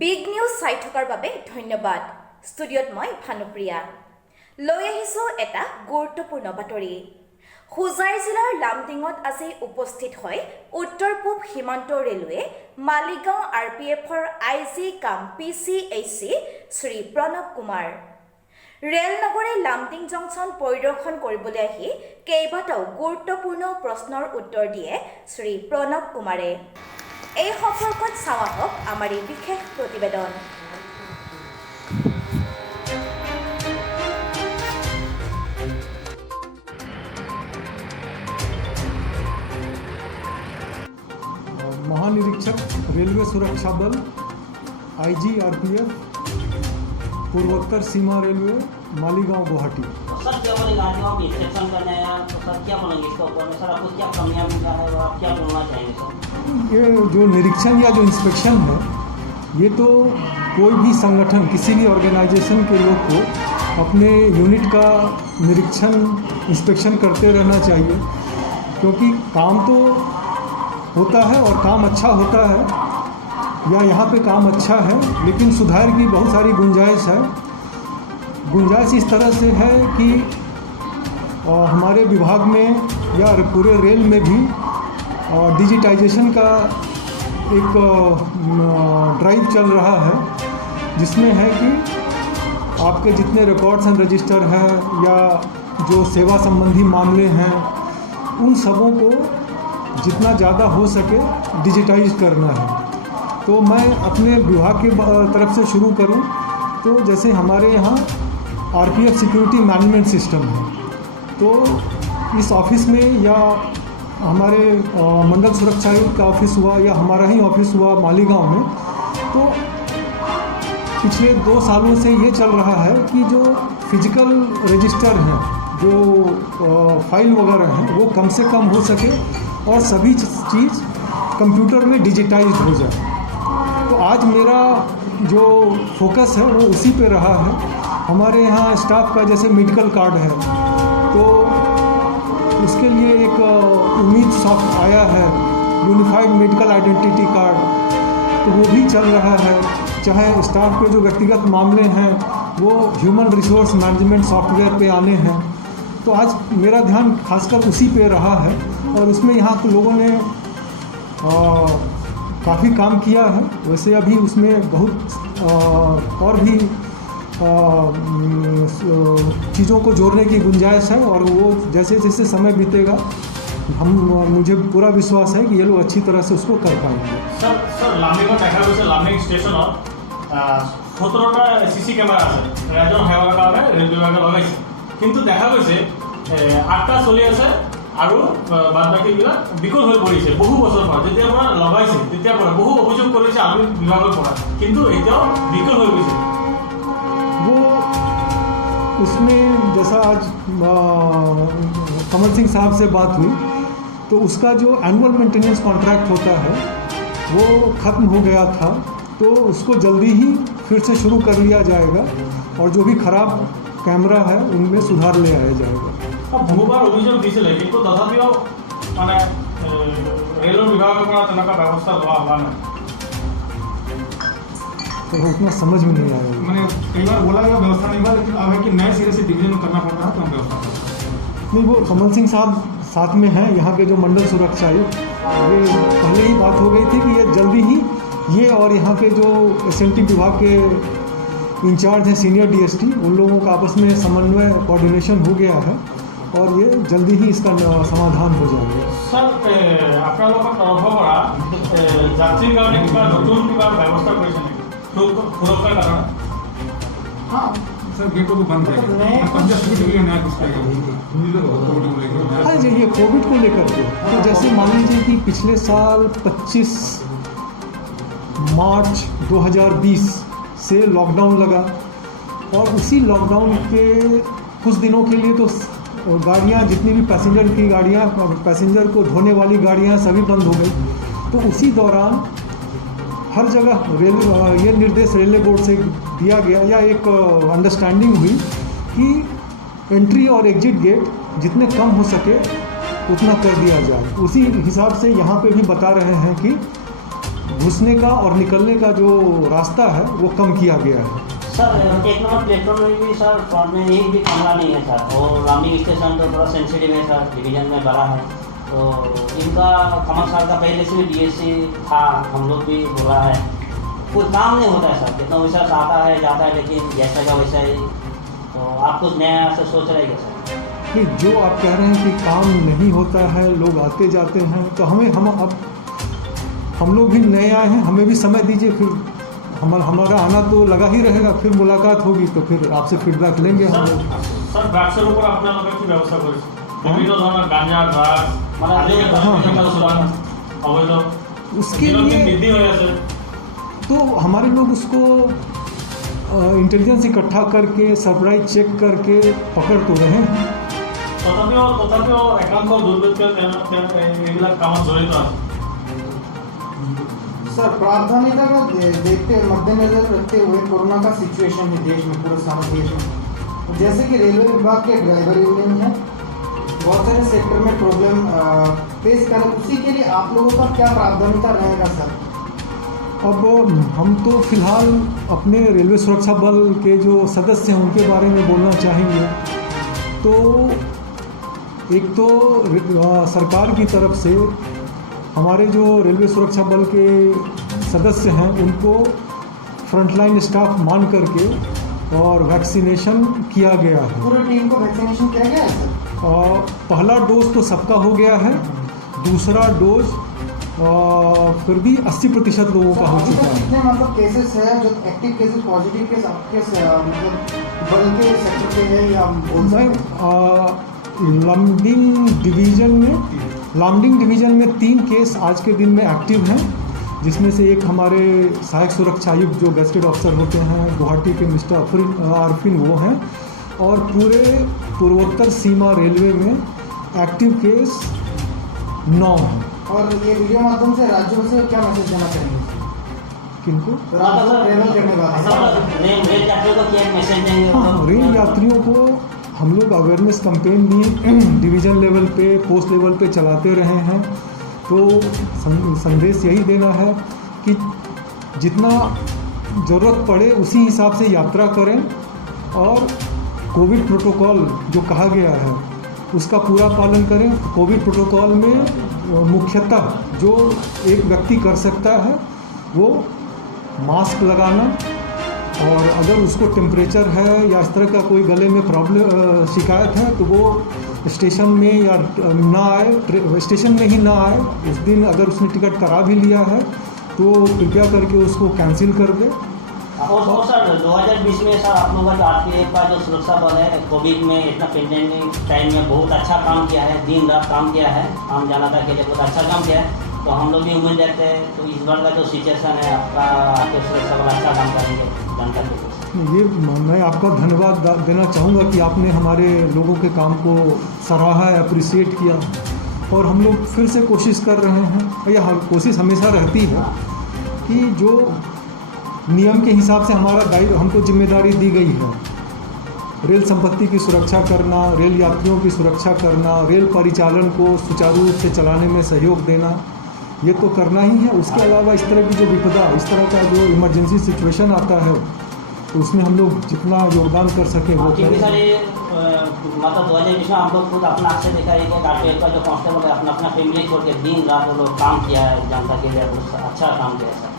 Big news চাই থকাৰ বাবে ধন্যবাদ। ষ্টুডিঅ'ত মই ভানুপ্ৰিয়া লৈ আহিছো এটা গুৰুত্বপূৰ্ণ বাতৰি। হোজাই জিলাৰ লামডিঙত আজি উপস্থিত হয় উত্তৰ পূব সীমান্ত ৰেলৱে মালিগাঁও RPFৰ IG কাম PCHC শ্ৰী প্ৰণৱ কুমাৰ। ৰেল নগৰে লামডিং জংচন পৰিদৰ্শন কৰিবলৈ আহি কেইবাটাও গুৰুত্বপূৰ্ণ প্ৰশ্নৰ উত্তৰ দিয়ে শ্ৰী প্ৰণৱ কুমাৰে। এই সম্পৰ্কত চাওয়া হওক আমাৰ এই বিশেষ প্ৰতিবেদন। महानिरीक्षक रेलवे सुरक्षा बल IG RPF पूर्वोत्तर सीमा रेलवे मालीगांव गुवाहाटी। सर क्या बोलेंगे आज हम इंस्पेक्शन करने आए हैं तो सर क्या बोलेंगे इसके ऊपर में? सर आपको क्या कमियां मिला है और आप क्या बोलना चाहेंगे सर? ये जो निरीक्षण या जो इंस्पेक्शन है ये तो कोई भी संगठन किसी भी ऑर्गेनाइजेशन के लोग को अपने यूनिट का निरीक्षण इंस्पेक्शन करते रहना चाहिए, क्योंकि काम तो होता है और काम अच्छा होता है या यहाँ पे काम अच्छा है, लेकिन सुधार की बहुत सारी गुंजाइश है। गुंजाइश इस तरह से है कि हमारे विभाग में या पूरे रेल में भी डिजिटाइजेशन का एक ड्राइव चल रहा है, जिसमें है कि आपके जितने रिकॉर्ड्स एंड रजिस्टर हैं या जो सेवा संबंधी मामले हैं उन सबों को जितना ज़्यादा हो सके डिजिटाइज करना है। तो मैं अपने विभाग के तरफ से शुरू करूं तो जैसे हमारे यहाँ RPF सिक्योरिटी मैनेजमेंट सिस्टम है, तो इस ऑफिस में या हमारे मंडल सुरक्षा आयुक्त का ऑफिस हुआ या हमारा ही ऑफिस हुआ मालीगांव में, तो पिछले 2 सालों से ये चल रहा है कि जो फिजिकल रजिस्टर हैं, जो फाइल वगैरह हैं, वो कम से कम हो सके और सभी चीज़ कंप्यूटर में डिजिटाइज हो जाए। तो आज मेरा जो फोकस है वो उसी पे रहा है। हमारे यहाँ स्टाफ का जैसे मेडिकल कार्ड है, तो उसके लिए एक उम्मीद सॉफ्ट आया है, यूनिफाइड मेडिकल आइडेंटिटी कार्ड, तो वो भी चल रहा है। चाहे स्टाफ के जो व्यक्तिगत मामले हैं वो ह्यूमन रिसोर्स मैनेजमेंट सॉफ्टवेयर पे आने हैं, तो आज मेरा ध्यान खासकर उसी पे रहा है। और उसमें यहाँ के लोगों ने काफ़ी काम किया है। वैसे अभी उसमें बहुत और भी चीज़ों को जोड़ने की गुंजाइश है, और वो जैसे जैसे समय बीतेगा मुझे पूरा विश्वास है कि ये लोग अच्छी तरह से उसको कर पाएंगे। सर लामडिंगत দেখা গৈছে লামডিং ষ্টেচনত 17টা CC কেমেৰা আছে, ৰাইজৰ সেৱাৰ কাৰণে ৰেল বিভাগে লগাইছে, কিন্তু দেখা গৈছে 8টা চলি আছে আৰু বাদ বাকীবিলাক বিকল হৈ পৰিছে। বহু বছৰ পৰা যেতিয়াৰ পৰা লগাইছে তেতিয়াৰ পৰা বহু অভিযোগ কৰিছে আমি বিভাগৰ পৰা, কিন্তু এতিয়াও বিকল হৈ গৈছে। वो उसमें जैसा आज कमल सिंह साहब से बात हुई, तो उसका जो एनुअल मेंटेनेंस कॉन्ट्रैक्ट होता है वो ख़त्म हो गया था, तो उसको जल्दी ही फिर से शुरू कर लिया जाएगा और जो भी ख़राब कैमरा है उनमें सुधार ले आया जाएगा। বহুবাৰ অভিযোগ দিছিলে, কিন্তু তথাপিও মানে ৰেলৰ বিভাগৰ পৰা তেনেকুৱা ব্যৱস্থা লোৱা হোৱা নাই। तो उतना समझ में नहीं आया। मैंने कई बार बोला गया व्यवस्था नहीं हुआ, लेकिन अब है कि नए सिरे से डिवीजन करना पड़ रहा है, तो हम व्यवस्था कर रहे हैं। नहीं, वो कमल सिंह साहब साथ में हैं, यहाँ के जो मंडल सुरक्षा आयुक्त, ये पहले ही बात हो गई थी कि ये जल्दी ही ये और यहाँ के जो SMT विभाग के इंचार्ज हैं सीनियर DST, उन लोगों का आपस में समन्वय कोऑर्डिनेशन हो गया है और ये जल्दी ही इसका समाधान हो जाएगा। सर আপোনালোকৰ তৰফৰ পৰা যাত্ৰীৰ কাৰণে কিবা নতুন কিবা ব্যৱস্থা কৰিছে নেকি সুৰক্ষাৰ কাৰণে? हाँ सर, गेटों को बंद करेंगे, 50 फीट के लिए नया कुछ करेंगे। हाँ जी, ये कोविड को लेकर के तो जैसे मान लीजिए कि पिछले साल 25 मार्च 2020 से लॉकडाउन लगा, और उसी लॉकडाउन के कुछ दिनों के लिए तो गाड़ियाँ, जितनी भी पैसेंजर की गाड़ियाँ, पैसेंजर को ढोने वाली गाड़ियाँ सभी बंद हो गई। तो उसी दौरान हर जगह ये निर्देश रेलवे बोर्ड से दिया गया या एक अंडरस्टैंडिंग हुई कि एंट्री और एग्जिट गेट जितने कम हो सके उतना कर दिया जाए। उसी हिसाब से यहाँ पे भी बता रहे हैं कि घुसने का और निकलने का जो रास्ता है वो कम किया गया है। सर 1 नंबर प्लेटफॉर्म में भी सर फ्रंट में एक भी कमरा नहीं है सर, और लामडिंग स्टेशन तो थोड़ा सेंसिटिव है सर, डिवीजन में बड़ा है, तो इनका कमल सर का पहले से भी DSC था, हम लोग भी बोला है, कोई काम नहीं होता है सर, कितना विश्वास आता है जाता है, लेकिन जैसा का वैसा ही, तो आप कुछ नया से सोच रहे हैं सर? नहीं, जो आप कह रहे हैं कि काम नहीं होता है, लोग आते जाते हैं, तो हम लोग भी नए आए हैं, हमें भी समय दीजिए, फिर हमारा आना तो लगा ही रहेगा, फिर मुलाकात होगी तो फिर आपसे फीडबैक लेंगे हम लोग। স্যার ড্রাগসের উপর আপনারা কি ব্যবস্থা করেছেন? বিভিন্ন ধরনের গাঁজা ড্রাগস অবৈধ उसके लिए বৃদ্ধি হয়ে আছে, तो हमारे लोग उसको इंटेलिजेंस इकट्ठा करके सरप्राइज चेक करके पकड़ तो रहे हैं। তথাপিও একাংশ দুর্বৃত্ত এগুলা কামত জড়িত আছে। सर प्रावधानिता को देखते मद्देनजर रखते हुए कोरोना का सिचुएशन है देश में, पूरे सारे देश में, जैसे कि रेलवे विभाग के ड्राइवर यूनियन है, बहुत सारे सेक्टर में प्रॉब्लम फेस करें, उसी के लिए आप लोगों का क्या प्रावधानिता रहेगा सर? अब हम तो फिलहाल अपने रेलवे सुरक्षा बल के जो सदस्य हैं उनके बारे में बोलना चाहेंगे। तो एक तो सरकार की तरफ से हमारे जो रेलवे सुरक्षा बल के सदस्य हैं उनको फ्रंटलाइन स्टाफ मान करके और वैक्सीनेशन किया गया है। पूरी टीम को वैक्सीनेशन किया गया है सर? पहला डोज तो सबका हो गया है, दूसरा डोज फिर भी 80% लोगों का हो चुका है। कितने मतलब केसेस है जो एक्टिव केसेस, पॉजिटिव केस आपके मतलब बल के सेक्टर पे है या लामडिंग डिवीज़न में 3 केस आज के दिन में एक्टिव हैं, जिसमें से एक हमारे सहायक सुरक्षा आयुक्त जो गस्टेड ऑफिसर होते हैं गुवाहाटी के मिस्टर आरफिन वो हैं, और पूरे पूर्वोत्तर सीमा रेलवे में एक्टिव केस 9 हैं। और ये वीडियो माध्यम से राज्यों से क्या मैसेज देना चाहेंगे? किनको? राज्यों ट्रेवल करने वाले रेल यात्रियों को क्या मैसेज देंगे? रेल यात्रियों को हम लोग अवेयरनेस कैंपेन भी डिवीज़न लेवल पे, पोस्ट लेवल पे चलाते रहे हैं। तो संदेश यही देना है कि जितना ज़रूरत पड़े उसी हिसाब से यात्रा करें, और कोविड प्रोटोकॉल जो कहा गया है उसका पूरा पालन करें। कोविड प्रोटोकॉल में मुख्यतः जो एक व्यक्ति कर सकता है वो मास्क लगाना, और अगर उसको टेम्परेचर है या इस तरह का कोई गले में प्रॉब्लम शिकायत है तो वो स्टेशन में या ना आए, स्टेशन में ही ना आए। उस दिन अगर उसने टिकट करा भी लिया है तो कृपया करके उसको कैंसिल कर दे। और सर 2020 में सर आप लोगों का RPF का जो सुरक्षा बल है कोविड में इतना पेंडेमिक टाइम में बहुत अच्छा काम किया है, दिन रात काम किया है, आम जनता के लिए बहुत अच्छा काम किया है, तो हम लोग भी उम्मीद रखते हैं तो इस बार का जो सिचुएशन है आपके सुरक्षा बल अच्छा काम करेंगे जनता के लिए। ये मैं आपका धन्यवाद देना चाहूँगा कि आपने हमारे लोगों के काम को सराहा है, अप्रिसिएट किया, और हम लोग फिर से कोशिश कर रहे हैं, या कोशिश हमेशा रहती है कि जो नियम के हिसाब से हमारा दायित्व, हमको जिम्मेदारी दी गई है, रेल संपत्ति की सुरक्षा करना, रेल यात्रियों की सुरक्षा करना, रेल परिचालन को सुचारू रूप से चलाने में सहयोग देना, ये तो करना ही है। उसके अलावा इस तरह की जो विपदा, इस तरह का जो इमरजेंसी सिचुएशन आता है तो उसमें हम लोग जितना योगदान कर सकें वो करें। मतलब 2020 में हम लोग खुद अपना अक्सर देखा है कि RPF का जो कांस्टेबल है अपना फैमिली छोड़ के दिन रात वो लोग काम किया है जनता के लिए, अच्छा काम किया है सर।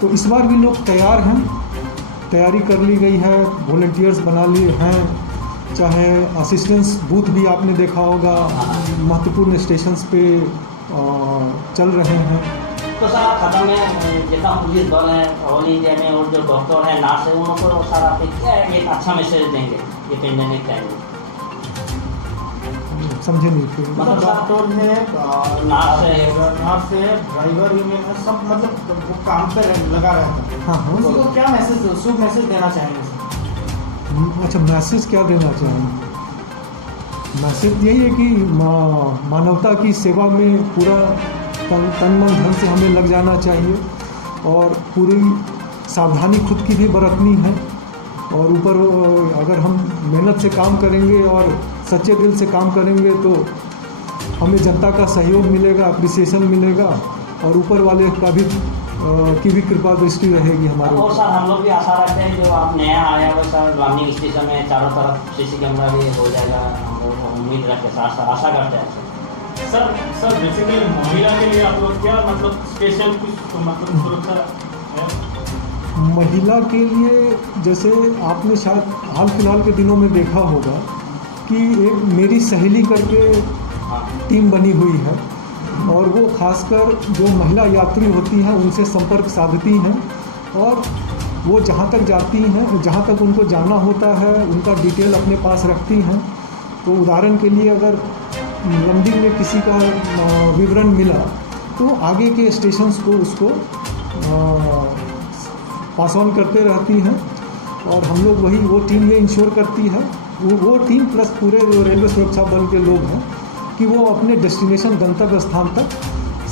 तो इस बार भी लोग तैयार हैं, तैयारी कर ली गई है, वॉलंटियर्स बना लिए हैं, चाहे असिस्टेंस बूथ भी आपने देखा होगा महत्वपूर्ण स्टेशंस पे चल रहे हैं। तो सर खत्म में जितना पुलिस बल है ऑल इंडिया में, और जो डॉक्टर है नर्स है उनको सर आप क्या एक अच्छा मैसेज देंगे ये पेंडेमिक टाइम में? समझे नहीं फिर? मतलब डॉक्टर है, नर्स है, ड्राइवर यूनियन है, सब मतलब वो काम पे लगा रहता है। हाँ हाँ। उनको क्या मैसेज, शुभ मैसेज देना चाहेंगे सर? अच्छा, मैसेज क्या देना चाहेंगे? मैसेज यही है कि मानवता की सेवा में पूरा तन मन धन से हमें लग जाना चाहिए, और पूरी सावधानी खुद की भी बरतनी है, और ऊपर अगर हम मेहनत से काम करेंगे और सच्चे दिल से काम करेंगे तो हमें जनता का सहयोग मिलेगा, अप्रिसिएशन मिलेगा, और ऊपर वाले का भी की भी कृपा दृष्टि रहेगी हमारे और सर हम लोग भी आशा रखते हैं जो आप नया आया हो सर लामनिंग स्टेशन में चारों तरफ सीसी कैमरा भी हो जाएगा, हम लोग उम्मीद रखते हैं, आशा करते हैं सर बेसिकली महिला के लिए आप लोग क्या मतलब स्पेशल कुछ मतलब सुरक्षा है? महिला के लिए जैसे आपने शायद हाल फिलहाल के दिनों में देखा होगा कि एक मेरी सहेली करके टीम बनी हुई है और वो खासकर जो महिला यात्री होती हैं उनसे संपर्क साधती हैं और वो जहाँ तक जाती हैं, जहाँ तक उनको जाना होता है उनका डिटेल अपने पास रखती हैं। तो उदाहरण के लिए अगर लमडिंग में किसी का विवरण मिला तो आगे के स्टेशंस को उसको पास ऑन करते रहती हैं और हम लोग वो टीम ये इंश्योर करती है, वो टीम प्लस पूरे जो रेलवे सुरक्षा बल के लोग हैं कि वो अपने डेस्टिनेशन गंतव्य स्थान तक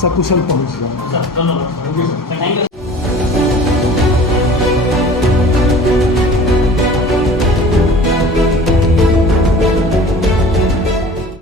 सकुशल पहुंच जाए। सर धन्यवाद। Thank you.